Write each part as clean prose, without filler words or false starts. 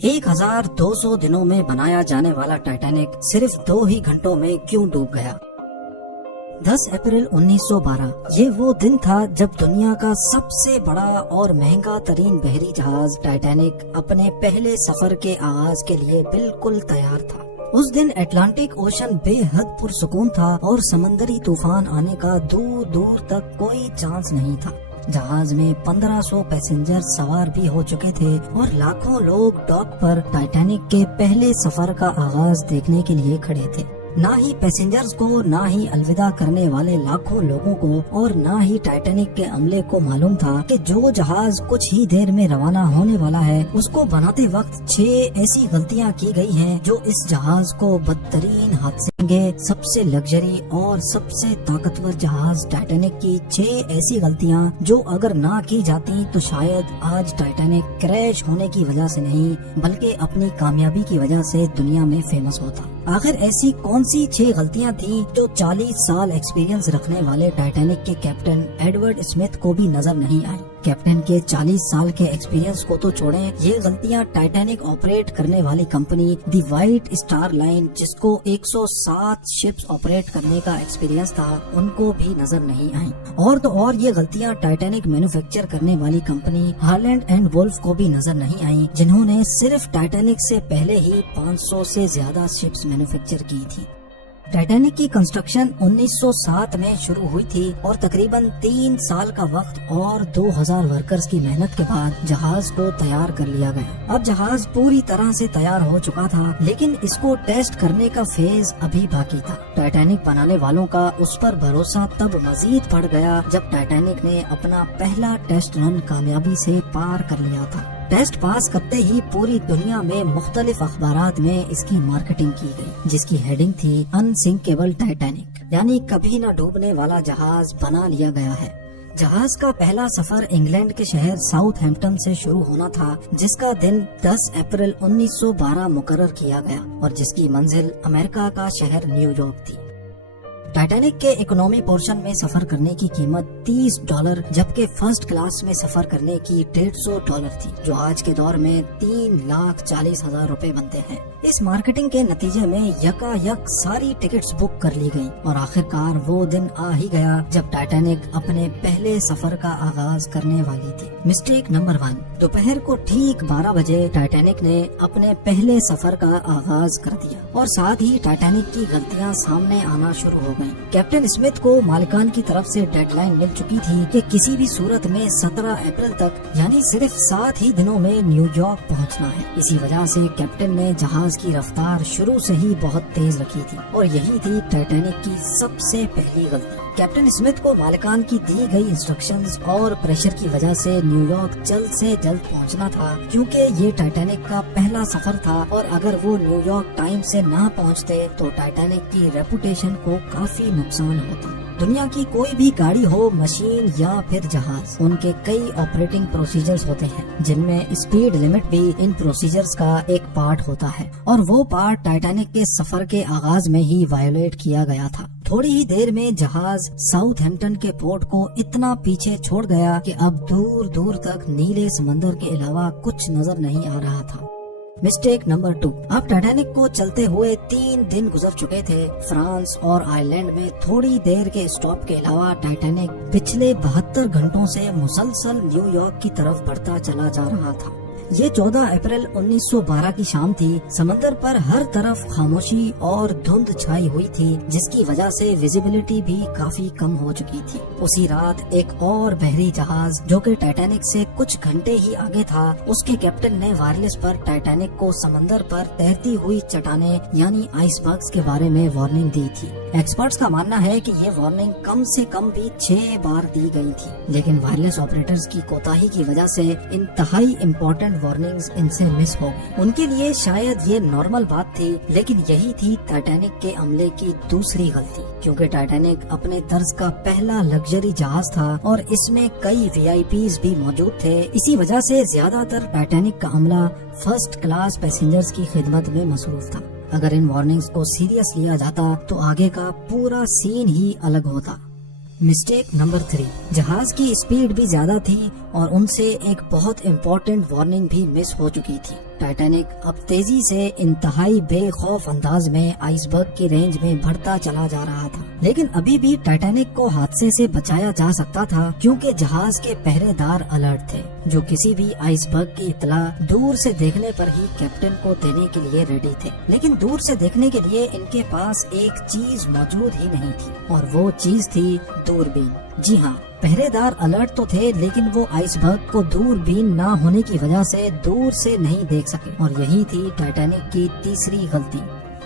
1200 دنوں میں بنایا جانے والا ٹائٹینک صرف 2 ہی گھنٹوں میں کیوں ڈوب گیا؟ 10 اپریل 1912 یہ وہ دن تھا جب دنیا کا سب سے بڑا اور مہنگا ترین بحری جہاز ٹائٹینک اپنے پہلے سفر کے آغاز کے لیے بالکل تیار تھا۔ اس دن اٹلانٹک اوشن بے حد پرسکون تھا اور سمندری طوفان آنے کا دور دور تک کوئی چانس نہیں تھا۔ جہاز میں 1500 پیسنجر سوار بھی ہو چکے تھے اور لاکھوں لوگ ڈاک پر ٹائٹینک کے پہلے سفر کا آغاز دیکھنے کے لیے کھڑے تھے۔ نہ ہی پیسنجرز کو، نہ ہی الوداع کرنے والے لاکھوں لوگوں کو اور نہ ہی ٹائٹینک کے عملے کو معلوم تھا کہ جو جہاز کچھ ہی دیر میں روانہ ہونے والا ہے اس کو بناتے وقت 6 ایسی غلطیاں کی گئی ہیں جو اس جہاز کو بدترین حادثے سب سے لگژری اور سب سے طاقتور جہاز ٹائٹینک کی 6 ایسی غلطیاں جو اگر نہ کی جاتی تو شاید آج ٹائٹینک کریش ہونے کی وجہ سے نہیں بلکہ اپنی کامیابی کی وجہ سے دنیا میں فیمس ہوتا۔ آخر ایسی کون سی 6 غلطیاں تھیں جو 40 سال ایکسپیرینس رکھنے والے ٹائٹینک کے کیپٹن ایڈورڈ اسمتھ کو بھی نظر نہیں آئی؟ کیپٹن کے 40 سال کے ایکسپیرینس کو تو چھوڑیں، یہ غلطیاں ٹائٹینک آپریٹ کرنے والی کمپنی دی وائٹ اسٹار لائن جس کو 107 شپس آپریٹ کرنے کا ایکسپیرینس تھا ان کو بھی نظر نہیں آئیں۔ اور تو اور یہ غلطیاں ٹائٹینک مینوفیکچر کرنے والی کمپنی ہالینڈ اینڈ وولف کو بھی نظر نہیں آئیں جنہوں نے صرف ٹائٹینک سے پہلے ہی 500 سے زیادہ شپس مینوفیکچر کی تھی۔ ٹائٹینک کی کنسٹرکشن 1907 میں شروع ہوئی تھی اور تقریباً 3 سال کا وقت اور 2000 ورکرز کی محنت کے بعد جہاز کو تیار کر لیا گیا۔ اب جہاز پوری طرح سے تیار ہو چکا تھا لیکن اس کو ٹیسٹ کرنے کا فیز ابھی باقی تھا۔ ٹائٹینک بنانے والوں کا اس پر بھروسہ تب مزید بڑھ گیا جب ٹائٹینک نے اپنا پہلا ٹیسٹ رن کامیابی سے پار کر لیا تھا۔ ٹیسٹ پاس کرتے ہی پوری دنیا میں مختلف اخبارات میں اس کی مارکیٹنگ کی گئی جس کی ہیڈنگ تھی انسنکیبل ٹائٹینک، یعنی کبھی نہ ڈوبنے والا جہاز بنا لیا گیا ہے۔ جہاز کا پہلا سفر انگلینڈ کے شہر ساؤتھ ہیمپٹن سے شروع ہونا تھا جس کا دن 10 اپریل 1912 مقرر کیا گیا اور جس کی منزل امریکہ کا شہر نیو یارک تھی۔ ٹائٹینک کے اکنومی پورشن میں سفر کرنے کی قیمت $30 جبکہ فرسٹ کلاس میں سفر کرنے کی $150 تھی جو آج کے دور میں 3,40,000 روپے بنتے ہیں۔ اس مارکیٹنگ کے نتیجے میں یکا یک ساری ٹکٹس بک کر لی گئی اور آخر کار وہ دن آ ہی گیا جب ٹائٹینک اپنے پہلے سفر کا آغاز کرنے والی تھی۔ مسٹیک نمبر 1، دوپہر کو ٹھیک 12 بجے ٹائٹینک نے اپنے پہلے سفر کا آغاز کر دیا اور ساتھ ہی ٹائٹینک کی غلطیاں سامنے آنا شروع ہو گئیں۔ کیپٹن اسمتھ کو مالکان کی طرف سے ڈیڈ لائن مل چکی تھی کہ کسی بھی صورت میں 17 اپریل تک یعنی صرف 7 ہی دنوں میں نیو یارک پہنچنا ہے۔ اسی وجہ سے کیپٹن نے جہاز کی رفتار شروع سے ہی بہت تیز رکھی تھی اور یہی تھی ٹائٹینک کی سب سے پہلی غلطی۔ کیپٹن اسمتھ کو مالکان کی دی گئی انسٹرکشنز اور پریشر کی وجہ سے نیو یارک جلد سے جلد پہنچنا تھا کیونکہ یہ ٹائٹینک کا پہلا سفر تھا اور اگر وہ نیو یارک ٹائم سے نہ پہنچتے تو ٹائٹینک کی ریپوٹیشن کو کافی نقصان ہوتا۔ دنیا کی کوئی بھی گاڑی ہو، مشین یا پھر جہاز، ان کے کئی آپریٹنگ پروسیجرز ہوتے ہیں جن میں اسپیڈ لمٹ بھی ان پروسیجرز کا ایک پارٹ ہوتا ہے اور وہ پارٹ ٹائٹینک کے سفر کے آغاز میں ہی وائلیٹ کیا گیا تھا۔ تھوڑی ہی دیر میں جہاز ساؤتھ ہیمپٹن کے پورٹ کو اتنا پیچھے چھوڑ گیا کہ اب دور دور تک نیلے سمندر کے علاوہ کچھ نظر نہیں آ رہا تھا۔ مسٹیک نمبر 2، اب ٹائٹینک کو چلتے ہوئے 3 دن گزر چکے تھے۔ فرانس اور آئرلینڈ میں تھوڑی دیر کے اسٹاپ کے علاوہ ٹائٹینک پچھلے 72 گھنٹوں سے مسلسل نیو یارک کی طرف بڑھتا چلا جا رہا تھا۔ یہ 14 اپریل 1912 کی شام تھی۔ سمندر پر ہر طرف خاموشی اور دھند چھائی ہوئی تھی جس کی وجہ سے ویزیبلٹی بھی کافی کم ہو چکی تھی۔ اسی رات ایک اور بحری جہاز جو کہ ٹائٹینک سے کچھ گھنٹے ہی آگے تھا، اس کے کیپٹن نے وائرلیس پر ٹائٹینک کو سمندر پر تیرتی ہوئی چٹانیں یعنی آئس برگز کے بارے میں وارننگ دی تھی۔ ایکسپرٹس کا ماننا ہے کہ یہ وارننگ کم سے کم بھی 6 بار دی گئی تھی لیکن وائرلیس آپریٹرز کی کوتاہی کی وجہ سے انتہائی امپورٹنٹ وارننگز ان سے مس ہو گئی۔ ان کے لیے شاید یہ نارمل بات تھی لیکن یہی تھی ٹائٹینک کے عملے کی دوسری غلطی کیونکہ ٹائٹینک اپنے طرز کا پہلا لگژری جہاز تھا اور اس میں کئی VIPs بھی موجود تھے۔ اسی وجہ سے زیادہ تر ٹائٹینک کا عملہ فرسٹ کلاس پیسنجرز کی خدمت میں مصروف تھا۔ اگر ان وارننگز کو سیریس لیا جاتا تو آگے کا پورا سین ہی الگ ہوتا۔ مسٹیک نمبر 3، جہاز کی اسپیڈ بھی زیادہ تھی اور ان سے ایک بہت امپورٹنٹ وارننگ بھی مس ہو چکی تھی۔ ٹائٹینک اب تیزی سے انتہائی بے خوف انداز میں آئس برگ کی رینج میں بڑھتا چلا جا رہا تھا، لیکن ابھی بھی ٹائٹینک کو حادثے سے بچایا جا سکتا تھا کیونکہ جہاز کے پہرے دار الرٹ تھے جو کسی بھی آئس برگ کی اطلاع دور سے دیکھنے پر ہی کیپٹن کو دینے کے لیے ریڈی تھے۔ لیکن دور سے دیکھنے کے لیے ان کے پاس ایک چیز موجود ہی نہیں تھی اور وہ چیز تھی دوربین۔ جی ہاں، پہرے دار الرٹ تو تھے لیکن وہ آئس برگ کو دوربین نہ ہونے کی وجہ سے دور سے نہیں دیکھ سکے، اور یہی تھی ٹائٹینک کی تیسری غلطی۔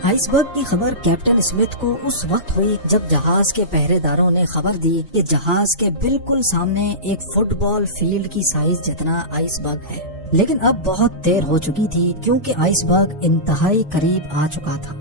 آئس برگ کی خبر کیپٹن اسمتھ کو اس وقت ہوئی جب جہاز کے پہرے داروں نے خبر دی کہ جہاز کے بالکل سامنے ایک فٹ بال فیلڈ کی سائز جتنا آئس برگ ہے، لیکن اب بہت دیر ہو چکی تھی کیونکہ آئس برگ انتہائی قریب آ چکا تھا۔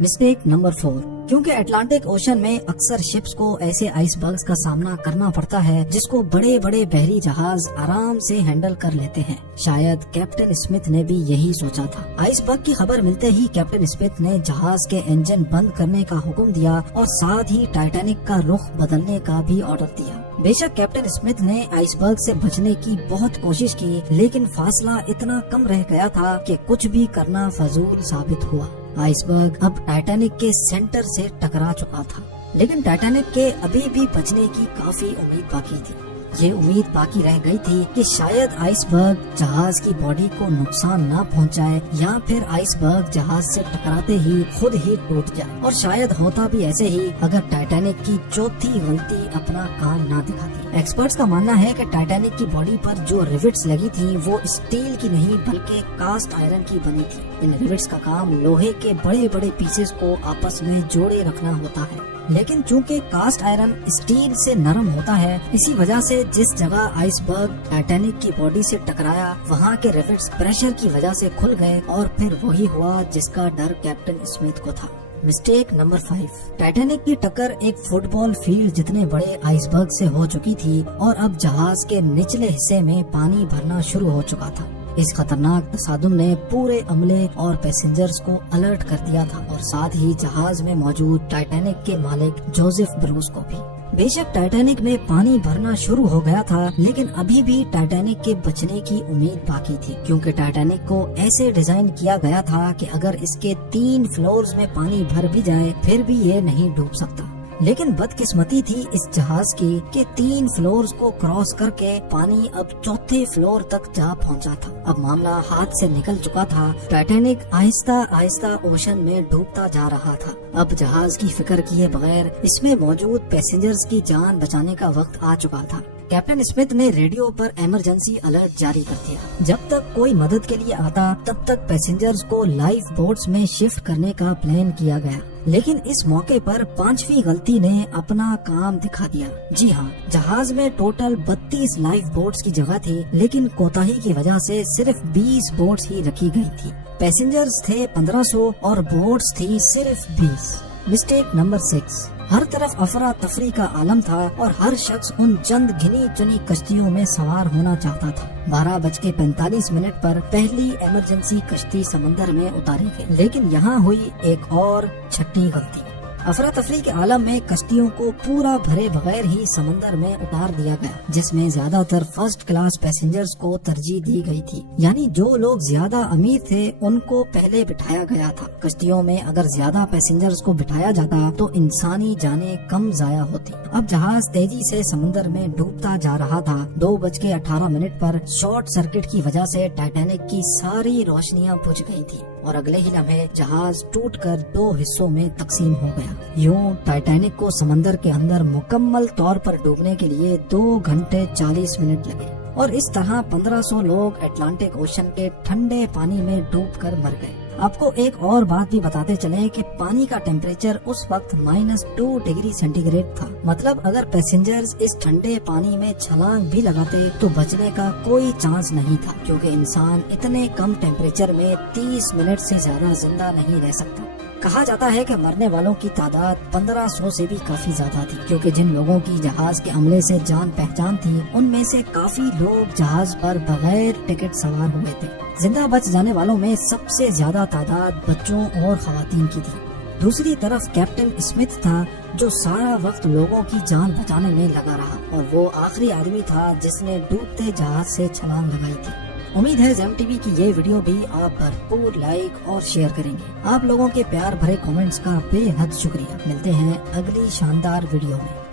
مسٹیک نمبر 4، کیونکہ اٹلانٹک اوشن میں اکثر شپس کو ایسے آئس برگز کا سامنا کرنا پڑتا ہے جس کو بڑے بڑے بحری جہاز آرام سے ہینڈل کر لیتے ہیں، شاید کیپٹن اسمتھ نے بھی یہی سوچا تھا۔ آئس برگ کی خبر ملتے ہی کیپٹن اسمتھ نے جہاز کے انجن بند کرنے کا حکم دیا اور ساتھ ہی ٹائٹینک کا رخ بدلنے کا بھی آرڈر دیا۔ بے شک کیپٹن اسمتھ نے آئس برگ سے بچنے کی بہت کوشش کی، لیکن فاصلہ اتنا کم رہ گیا تھا کہ کچھ بھی کرنا فضول ثابت ہوا۔ آئس برگ اب ٹائٹینک کے سینٹر سے ٹکرا چکا تھا، لیکن ٹائٹینک کے ابھی بھی بچنے کی کافی امید باقی تھی۔ یہ امید باقی رہ گئی تھی کہ شاید آئس برگ جہاز کی باڈی کو نقصان نہ پہنچائے یا پھر آئس برگ جہاز سے ٹکراتے ہی خود ہی ٹوٹ جائے، اور شاید ہوتا بھی ایسے ہی اگر ٹائٹینک کی چوتھی غلطی اپنا کام نہ دکھاتی۔ ایکسپرٹس کا ماننا ہے کہ ٹائٹینک کی باڈی پر جو ریوٹس لگی تھی وہ اسٹیل کی نہیں بلکہ کاسٹ آئرن کی بنی تھی۔ ان ریوٹس کا کام لوہے کے بڑے بڑے پیسز کو آپس میں جوڑے رکھنا ہوتا ہے، لیکن چونکہ کاسٹ آئرن اسٹیل سے نرم ہوتا ہے، اسی وجہ سے جس جگہ آئس برگ ٹائٹینک کی باڈی سے ٹکرایا وہاں کے ریوٹس پریشر کی وجہ سے کھل گئے، اور پھر وہی ہوا جس کا ڈر کیپٹن اسمتھ کو تھا۔ مسٹیک نمبر 5، ٹائٹینک کی ٹکر ایک فٹ بال فیلڈ جتنے بڑے آئس برگ سے ہو چکی تھی اور اب جہاز کے نچلے حصے میں پانی بھرنا شروع ہو چکا تھا۔ اس خطرناک تصادم نے پورے عملے اور پیسنجرز کو الرٹ کر دیا تھا، اور ساتھ ہی جہاز میں موجود ٹائٹینک کے مالک جوزف بروس کو بھی۔ بے شک ٹائٹینک میں پانی بھرنا شروع ہو گیا تھا، لیکن ابھی بھی ٹائٹینک کے بچنے کی امید باقی تھی، کیونکہ ٹائٹینک کو ایسے ڈیزائن کیا گیا تھا کہ اگر اس کے 3 فلورز میں پانی بھر بھی جائے پھر بھی یہ نہیں ڈوب سکتا۔ لیکن بدقسمتی تھی اس جہاز کی کہ 3 فلورز کو کراس کر کے پانی اب 4تھے فلور تک جا پہنچا تھا۔ اب معاملہ ہاتھ سے نکل چکا تھا، ٹائٹینک آہستہ آہستہ اوشن میں ڈوبتا جا رہا تھا۔ اب جہاز کی فکر کیے بغیر اس میں موجود پیسنجرز کی جان بچانے کا وقت آ چکا تھا۔ کیپٹن اسمتھ نے ریڈیو پر ایمرجنسی الرٹ جاری کر دیا۔ جب تک کوئی مدد کے لیے آتا تب تک پیسنجرز کو لائف بوٹس میں شفٹ کرنے کا پلان کیا گیا، لیکن اس موقع پر 5ویں غلطی نے اپنا کام دکھا دیا۔ جی ہاں، جہاز میں ٹوٹل 32 لائف بوٹس کی جگہ تھی، لیکن کوتاہی کی وجہ سے صرف 20 بوٹس ہی رکھی گئی تھی۔ پیسنجرز تھے 1500 اور بوٹس تھی صرف 20۔ مسٹیک نمبر 6، ہر طرف افراتفری کا عالم تھا اور ہر شخص ان چند گنی چنی کشتیوں میں سوار ہونا چاہتا تھا۔ 12:45 پر پہلی ایمرجنسی کشتی سمندر میں اتاری گئی، لیکن یہاں ہوئی ایک اور چھٹی غلطی۔ افراتفری کے عالم میں کشتیوں کو پورا بھرے بغیر ہی سمندر میں اتار دیا گیا، جس میں زیادہ تر فرسٹ کلاس پیسنجرز کو ترجیح دی گئی تھی، یعنی جو لوگ زیادہ امیر تھے ان کو پہلے بٹھایا گیا تھا۔ کشتیوں میں اگر زیادہ پیسنجرز کو بٹھایا جاتا تو انسانی جانیں کم ضائع ہوتی۔ اب جہاز تیزی سے سمندر میں ڈوبتا جا رہا تھا۔ 2:18 پر شارٹ سرکٹ کی وجہ سے ٹائٹینک کی ساری روشنیاں بجھ گئی تھی، اور اگلے ہی لمحے جہاز ٹوٹ کر 2 حصوں میں تقسیم ہو گیا۔ یوں ٹائٹینک کو سمندر کے اندر مکمل طور پر ڈوبنے کے لیے 2 گھنٹے 40 منٹ لگے، اور اس طرح 1500 لوگ اٹلانٹک اوشن کے ٹھنڈے پانی میں ڈوب کر مر گئے۔ آپ کو ایک اور بات بھی بتاتے چلیں کہ پانی کا ٹیمپریچر اس وقت -2 ڈگری سینٹی گریڈ تھا، مطلب اگر پیسنجرز اس ٹھنڈے پانی میں چھلانگ بھی لگاتے تو بچنے کا کوئی چانس نہیں تھا، کیونکہ انسان اتنے کم ٹیمپریچر میں 30 منٹ سے زیادہ زندہ نہیں رہ سکتا۔ کہا جاتا ہے کہ مرنے والوں کی تعداد 1500 سے بھی کافی زیادہ تھی، کیونکہ جن لوگوں کی جہاز کے عملے سے جان پہچان تھی ان میں سے کافی لوگ جہاز پر بغیر ٹکٹ سوار ہوئے تھے۔ زندہ بچ جانے والوں میں سب سے زیادہ تعداد بچوں اور خواتین کی تھی۔ دوسری طرف کیپٹن اسمتھ تھا جو سارا وقت لوگوں کی جان بچانے میں لگا رہا، اور وہ آخری آدمی تھا جس نے ڈوبتے جہاز سے چھلانگ لگائی تھی۔ امید ہے زیم ٹی وی کی یہ ویڈیو بھی آپ بھرپور لائک اور شیئر کریں گے۔ آپ لوگوں کے پیار بھرے کامنٹس کا بے حد شکریہ۔ ملتے ہیں اگلی شاندار ویڈیو میں۔